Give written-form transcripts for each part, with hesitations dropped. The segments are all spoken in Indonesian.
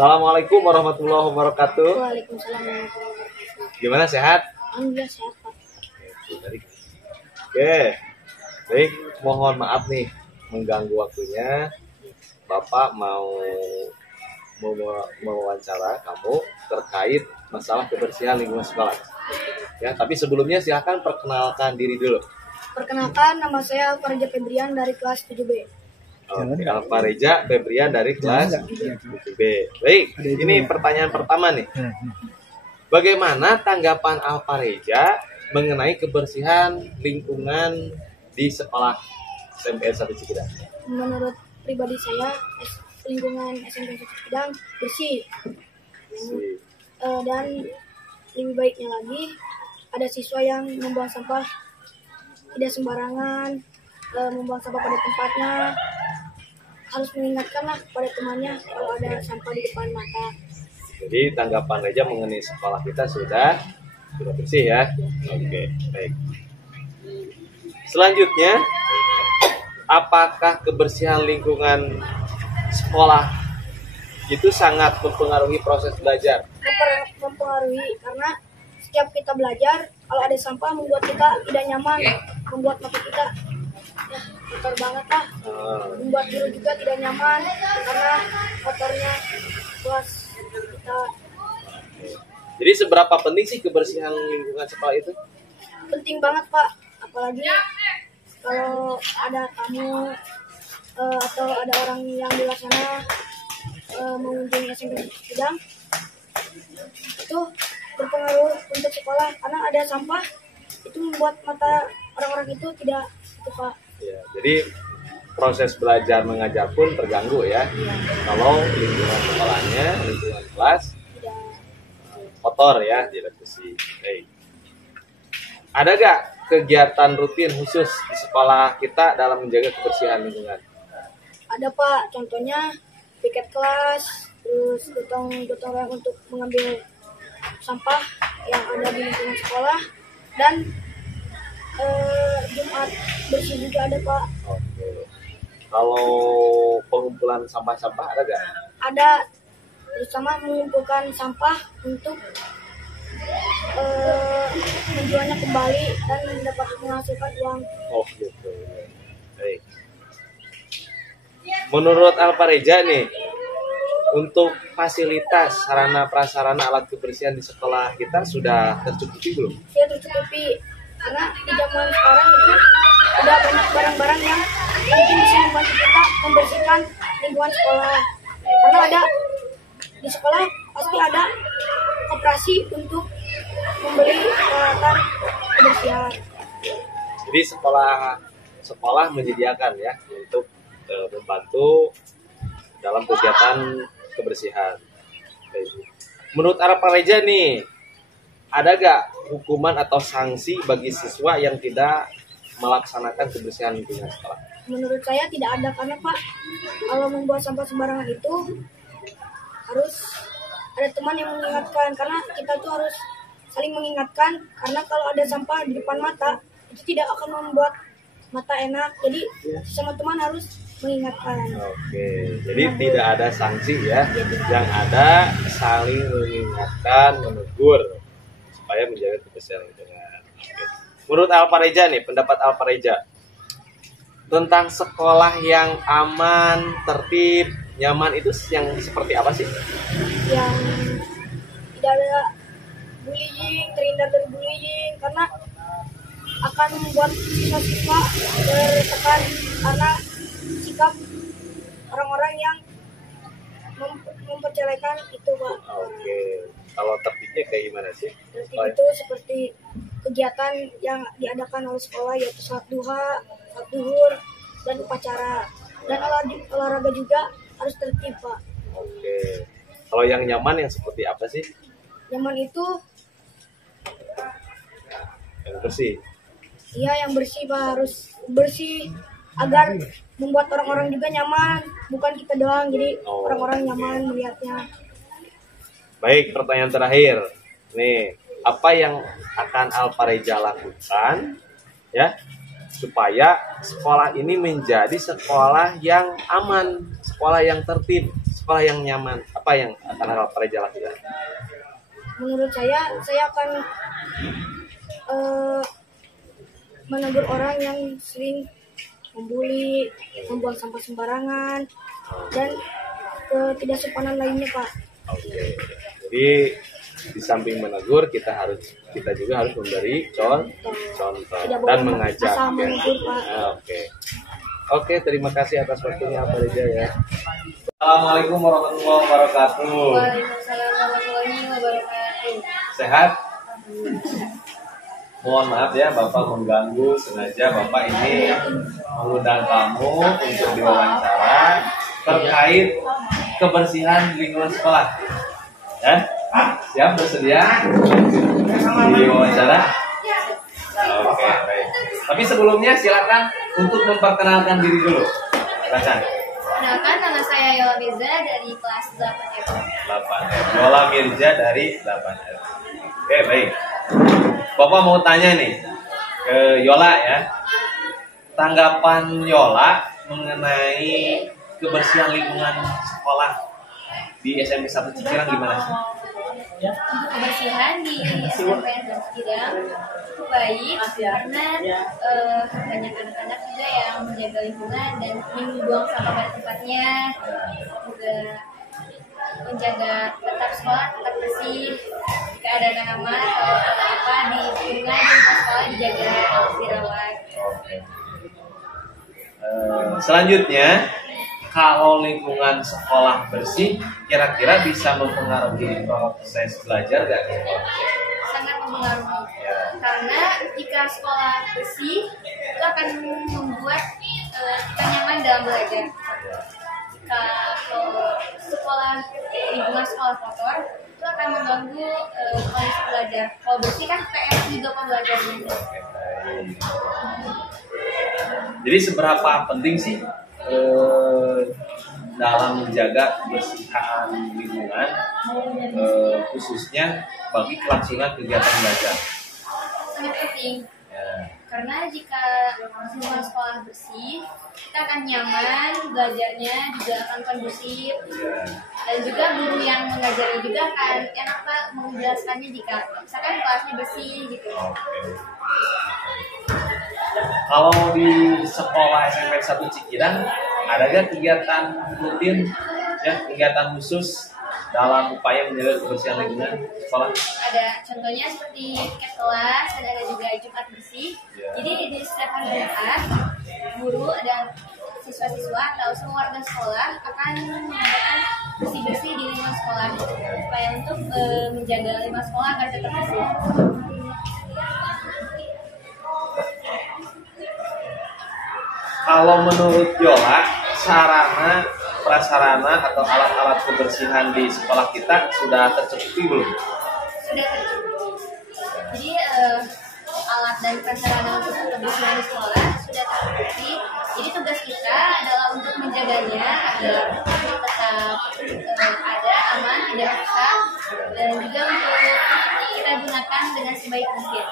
Assalamualaikum warahmatullahi wabarakatuh. Waalaikumsalam warahmatullahi wabarakatuh. Gimana, sehat? Alhamdulillah sehat, Pak. Oke, baik. Mohon maaf nih mengganggu waktunya. Bapak mau mewawancara kamu terkait masalah kebersihan lingkungan sekolah. Ya, tapi sebelumnya silakan perkenalkan diri dulu. Perkenalkan, nama saya Alfareja Febrian dari kelas 7B. Oke, Alfareja Febrian dari kelas 7B. Baik, ini pertanyaan pertama nih. Bagaimana tanggapan Alfareja mengenai kebersihan lingkungan di sekolah SMP 1 Cikidang? Menurut pribadi saya, lingkungan SMP 1 Cikidang bersih. Dan lebih baiknya lagi, ada siswa yang membuang sampah tidak sembarangan, membuang sampah pada tempatnya. Harus mengingatkan lah pada temannya kalau ada sampah di depan mata. Jadi tanggapan Reja mengenai sekolah kita sudah bersih ya. Oke, baik. Selanjutnya, apakah kebersihan lingkungan sekolah itu sangat mempengaruhi proses belajar? Mempengaruhi, karena setiap kita belajar, kalau ada sampah membuat kita tidak nyaman, membuat mata kita kotor banget lah, membuat guru juga tidak nyaman karena kotornya kelas kita. Jadi seberapa penting sih kebersihan lingkungan sekolah itu? Penting banget, Pak, apalagi kalau ada tamu atau ada orang yang di luar sana mengunjungi SMP Cikidang, itu berpengaruh untuk sekolah karena ada sampah itu membuat mata orang-orang itu tidak itu, Pak. Ya, jadi proses belajar mengajar pun terganggu ya. Kalau lingkungan sekolahnya, lingkungan kelas kotor ya, tidak bersih. Baik. Ada gak kegiatan rutin khusus di sekolah kita dalam menjaga kebersihan lingkungan? Ada, Pak, contohnya piket kelas, terus gotong royong untuk mengambil sampah yang ada di lingkungan sekolah, dan Jumat bersih juga ada, Pak. Oke. Kalau pengumpulan sampah-sampah ada gak? Ada, terutama mengumpulkan sampah untuk menjualnya kembali dan dapat menghasilkan uang. Oh gitu. Baik. Menurut Alfareja nih, untuk fasilitas sarana prasarana alat kebersihan di sekolah kita sudah tercukupi belum? Sudah tercukupi, karena di zaman sekarang itu ada banyak barang-barang yang mungkin bisa membantu kita membersihkan lingkungan sekolah. Karena ada di sekolah pasti ada koperasi untuk membeli peralatan kebersihan. Jadi sekolah menyediakan ya untuk membantu dalam kegiatan kebersihan. Menurut Alfareja nih, ada gak hukuman atau sanksi bagi siswa yang tidak melaksanakan kebersihan lingkungan sekolah? Menurut saya tidak ada, karena, Pak, kalau membuang sampah sembarangan itu harus ada teman yang mengingatkan, karena kita tuh harus saling mengingatkan, karena kalau ada sampah di depan mata itu tidak akan membuat mata enak, jadi sama teman harus mengingatkan. Oke, jadi tidak ada sanksi ya, yang ada saling mengingatkan, menegur supaya menjaga kebersihan lingkungan. Oke. Menurut Alfareja nih, pendapat Alfareja tentang sekolah yang aman, tertib, nyaman itu yang seperti apa sih? Yang tidak ada bullying, terhindar dari bullying, karena akan membuat siswa-siswa tertekan karena sikap orang-orang yang mempercelekan itu, Pak. Oke, kalau tertibnya kayak gimana sih? Tertib itu seperti kegiatan yang diadakan oleh sekolah, yaitu salat duha, salat duhur, dan upacara. Dan olahraga juga harus tertib, Pak. Oke, kalau yang nyaman yang seperti apa sih? Nyaman itu Yang bersih. iya, yang bersih, Pak, harus bersih agar membuat orang-orang juga nyaman, bukan kita doang, jadi orang-orang nyaman melihatnya. Baik, pertanyaan terakhir nih, apa yang akan Alfareja lakukan ya supaya sekolah ini menjadi sekolah yang aman, sekolah yang tertib, sekolah yang nyaman? Apa yang akan Pak Reza lakukan? Menurut saya akan menegur orang yang sering membuli, membuang sampah sembarangan, dan ketidaksopanan lainnya, Pak. Oke. Jadi di samping menegur, kita juga harus memberi contoh Tidak dan boleh mengajak. asal Ya. menegur, Pak. Oke. Oke, terima kasih atas waktunya Pak Reza ya. Assalamualaikum warahmatullahi wabarakatuh. Waalaikumsalam warahmatullahi wabarakatuh. Sehat? Mohon maaf ya, Bapak mengganggu sengaja. Bapak ini mengundang kamu untuk diwawancara terkait kebersihan lingkungan sekolah. Ya? Siap, bersedia diwawancara? Oke, baik. Tapi sebelumnya silakan untuk memperkenalkan diri dulu. Silakan. Perkenalkan, nama saya Yola Mirza dari kelas 8F. 8F. Yola Mirza dari 8F. Oke, baik. Bapak mau tanya nih ke Yola ya. Tanggapan Yola mengenai kebersihan lingkungan sekolah di SMP 1 Cikirang gimana sih? Untuk kebersihan di SMP dan Cikidang cukup baik karena banyak anak-anak juga yang menjaga lingkungan dan membuang sampah pada tempatnya, juga menjaga tetap sekolah tetap bersih. Jika ada tanaman atau apa di lingkungan di sekolah dijaga, dirawat. Selanjutnya, kalau lingkungan sekolah bersih, kira-kira bisa mempengaruhi proses belajar nggak? Sangat mempengaruhi karena jika sekolah bersih itu akan membuat kita nyaman dalam belajar. Jika sekolah lingkungan sekolah kotor itu akan mengganggu kondisi belajar. Kalau bersih kan PR juga pembelajarannya. Jadi seberapa penting sih dalam menjaga kebersihan lingkungan, khususnya bagi kelangsungan kegiatan belajar? Sangat penting. Karena jika lingkungan sekolah bersih, kita akan nyaman, belajarnya juga akan kondusif, dan juga guru yang mengajari juga akan enak Pak menjelaskannya jika misalkan kelasnya bersih gitu. Kalau di sekolah SMP 1 Cikidang, ada nggak kegiatan rutin, ya kegiatan khusus dalam upaya menjaga kebersihan lingkungan sekolah? Ada contohnya seperti tiket kelas, dan ada juga Jumat bersih. Jadi di setiap hari Jumat, guru dan siswa-siswa atau semua warga sekolah akan mengadakan bersih-bersih di lingkungan sekolah supaya untuk menjaga lingkungan sekolah agar tetap bersih. Kalau menurut Yola, sarana, prasarana atau alat-alat kebersihan di sekolah kita sudah tercukupi belum? Sudah tercukupi. Jadi alat dan prasarana untuk kebersihan di sekolah sudah tercukupi. Jadi tugas kita adalah untuk menjaganya agar tetap ada, aman, tidak rusak, dan juga untuk kita gunakan dengan sebaik mungkin.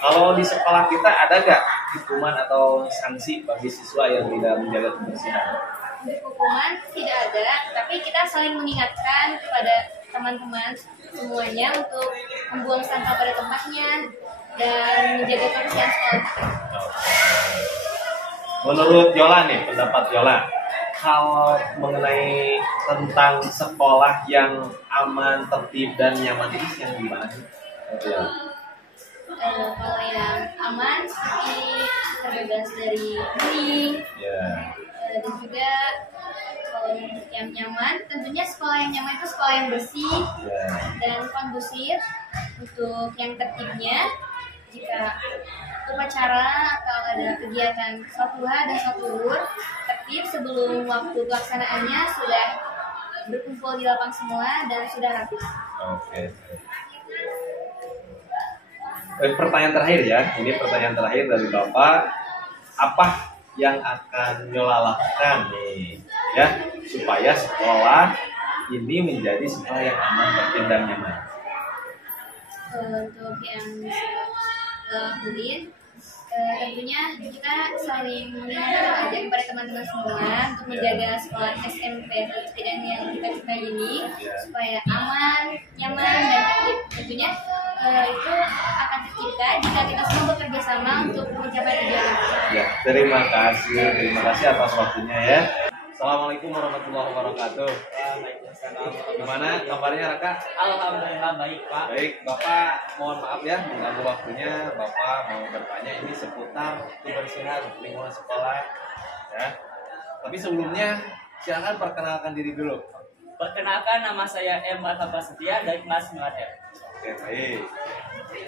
Kalau di sekolah kita ada nggak hukuman atau sanksi bagi siswa yang tidak menjaga kebersihan? Untuk hukuman tidak ada, tapi kita saling mengingatkan kepada teman-teman semuanya untuk membuang sampah pada tempatnya dan menjaga kebersihan sekolah. Menurut Yola nih, pendapat Yola, kalau mengenai tentang sekolah yang aman, tertib, dan nyaman ini yang gimana sih? Kalau yang aman seperti terbebas dari bullying, dan juga kalau yang nyaman, tentunya sekolah yang nyaman itu sekolah yang bersih dan kondusif. Untuk yang tertibnya, jika upacara atau ada kegiatan sholat duha dan sholat zuhur, tertib sebelum waktu pelaksanaannya sudah berkumpul di lapang semua dan sudah rapi. Oke. Pertanyaan terakhir ya, ini pertanyaan terakhir dari Bapak. Apa yang akan Yola lakukan nih, ya, supaya sekolah ini menjadi sekolah yang aman, tertib, dan nyaman? Untuk yang lakuin, Tentunya kita saling mengingatkan aja kepada teman-teman semua untuk menjaga sekolah SMP Tidak yang kita cintai ini supaya aman, nyaman, dan tertib. Tentunya itu akan tercipta jika kita semua bekerja sama untuk mencapai tujuan. Ya, terima kasih atas waktunya ya. Assalamualaikum warahmatullahi wabarakatuh. Gimana kabarnya Raka? Alhamdulillah baik Pak. Baik, Bapak mohon maaf ya mengganggu waktunya. Bapak mau bertanya ini seputar kebersihan lingkungan sekolah ya. Tapi sebelumnya silakan perkenalkan diri dulu. Perkenalkan, nama saya M. Artaba Setia dari kelas 9F. Oke, baik.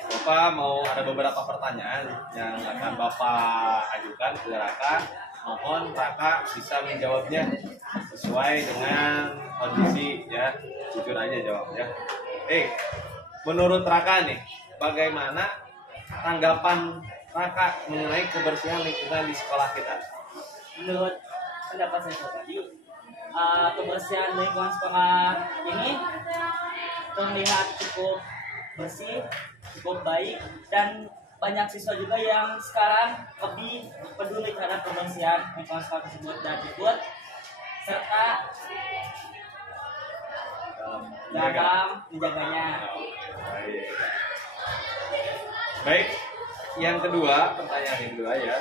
Bapak mau ada beberapa pertanyaan yang akan Bapak ajukan ke Raka. Mohon Raka bisa menjawabnya sesuai dengan kondisi ya. Jujur aja jawabnya. Menurut Raka nih, bagaimana tanggapan Raka mengenai kebersihan lingkungan di sekolah kita? Menurut pendapat saya tadi, kebersihan lingkungan sekolah ini terlihat cukup bersih, cukup baik, dan banyak siswa juga yang sekarang lebih peduli terhadap kebersihan lingkungan sekolah tersebut dan ikut serta dalam menjaganya. Baik, yang kedua, pertanyaan yang kedua ya.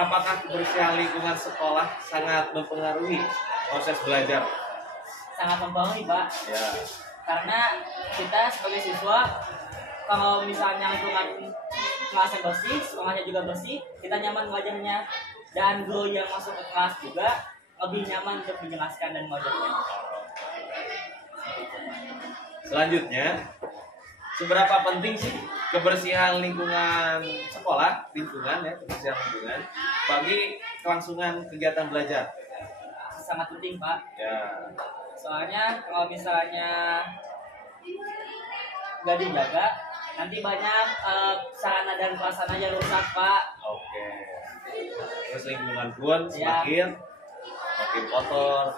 Apakah kebersihan lingkungan sekolah sangat mempengaruhi proses belajar? Sangat mempengaruhi Pak, Ya. karena kita sebagai siswa kalau misalnya lingkungan kelasnya bersih, sekolahnya juga bersih, kita nyaman belajarnya, dan guru yang masuk ke kelas juga lebih nyaman untuk menjelaskan dan mengajarnya. Selanjutnya, seberapa penting sih kebersihan lingkungan sekolah, kebersihan lingkungan bagi kelangsungan kegiatan belajar? Sangat penting Pak, Ya. soalnya kalau misalnya nggak dijaga, nanti banyak sarana dan prasarana yang rusak Pak. Oke. Terus lingkungan pun Ya. semakin kotor.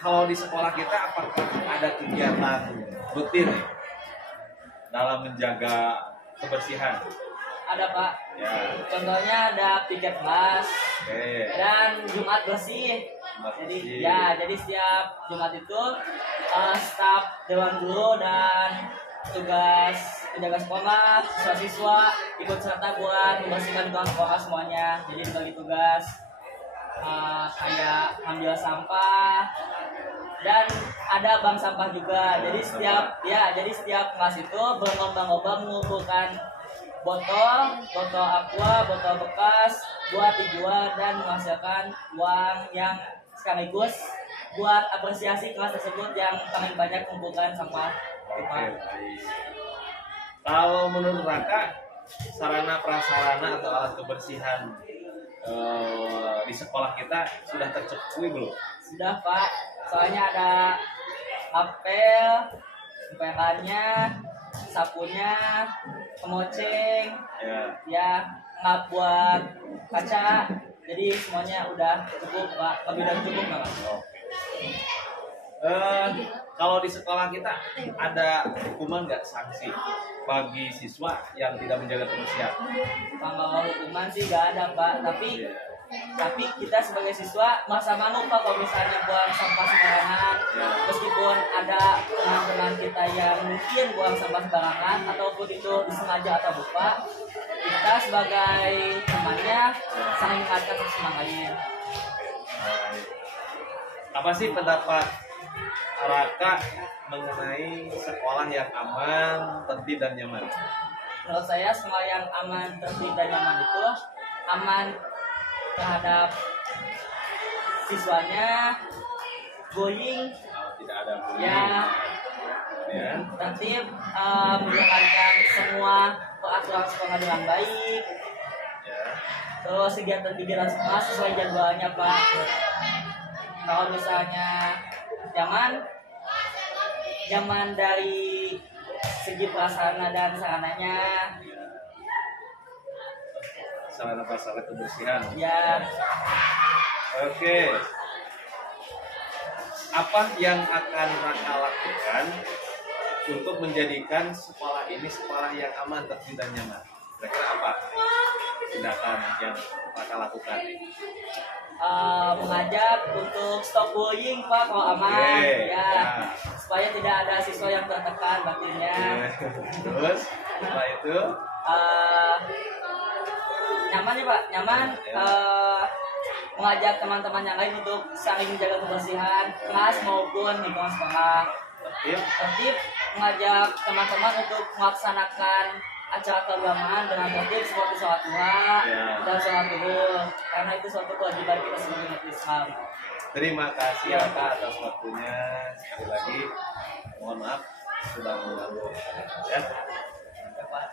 Kalau di sekolah kita apakah ada kegiatan rutin nih dalam menjaga kebersihan? Ada Pak, Ya. contohnya ada piket kelas Oke. dan Jumat bersih. Jadi setiap Jumat itu staf dewan guru dan tugas penjaga sekolah, siswa-siswa ikut serta buat membersihkan lingkungan sekolah semuanya. Jadi dibagi tugas kayak ambil sampah dan ada bank sampah juga. Jadi setiap kelas itu berlomba-lomba mengumpulkan botol aqua, botol bekas buat dijual dan menghasilkan uang yang sekaligus buat apresiasi kelas tersebut yang paling banyak mengumpulkan sampah. Oke, baik. Kalau menurut Raka, sarana prasarana atau alat kebersihan di sekolah kita sudah tercukupi belum? Sudah Pak, soalnya ada apel, emperannya, sapunya, kemoceng, ya ngap buat kaca. Jadi semuanya udah cukup Pak, lebih dari cukup Pak. Kalau di sekolah kita ada hukuman nggak, sanksi bagi siswa yang tidak menjaga kebersihan? Kalau hukuman sih nggak ada Pak, tapi kita sebagai siswa masa malu Pak kalau misalnya buang sampah sembarangan. Meskipun ada teman-teman kita yang mungkin buang sampah sembarangan ataupun itu disengaja atau lupa, kita sebagai temannya saling mengingatkan sama lain. Apa sih pendapat Raka mengenai sekolah yang aman, tertib dan nyaman? Menurut saya sekolah yang aman, tertib dan nyaman itu aman terhadap siswanya, bullying, tidak ada bullying. Ya, tertib, menjalankan semua peraturan sekolah dengan baik. Terus kegiatan sekolah sesuai jadwalnya Pak. Kalau misalnya nyaman dari segi prasarana dan sarananya, sarana prasarana kebersihan. ya. Oke. Apa yang akan Raka lakukan untuk menjadikan sekolah ini sekolah yang aman, tertib dan nyaman? Kira-kira apa tindakan yang Kakak lakukan? Mengajak untuk stop bullying Pak kalau aman, Oke, ya, ya. supaya tidak ada siswa yang tertekan batinnya. Terus setelah itu Nyaman ya Pak, nyaman. Ya. Mengajak teman-teman yang lain untuk saling menjaga kebersihan kelas maupun lingkungan sekolah. Tertib, mengajak teman-teman untuk melaksanakan acara keagamaan dengan tertib seperti sholat duha Ya. dan sholat zuhur, karena itu suatu kewajiban kita sebagai umat Islam. terima kasih ya Kak atas waktunya. Sekali lagi mohon maaf sudah mengganggu ya. Ya, Pak.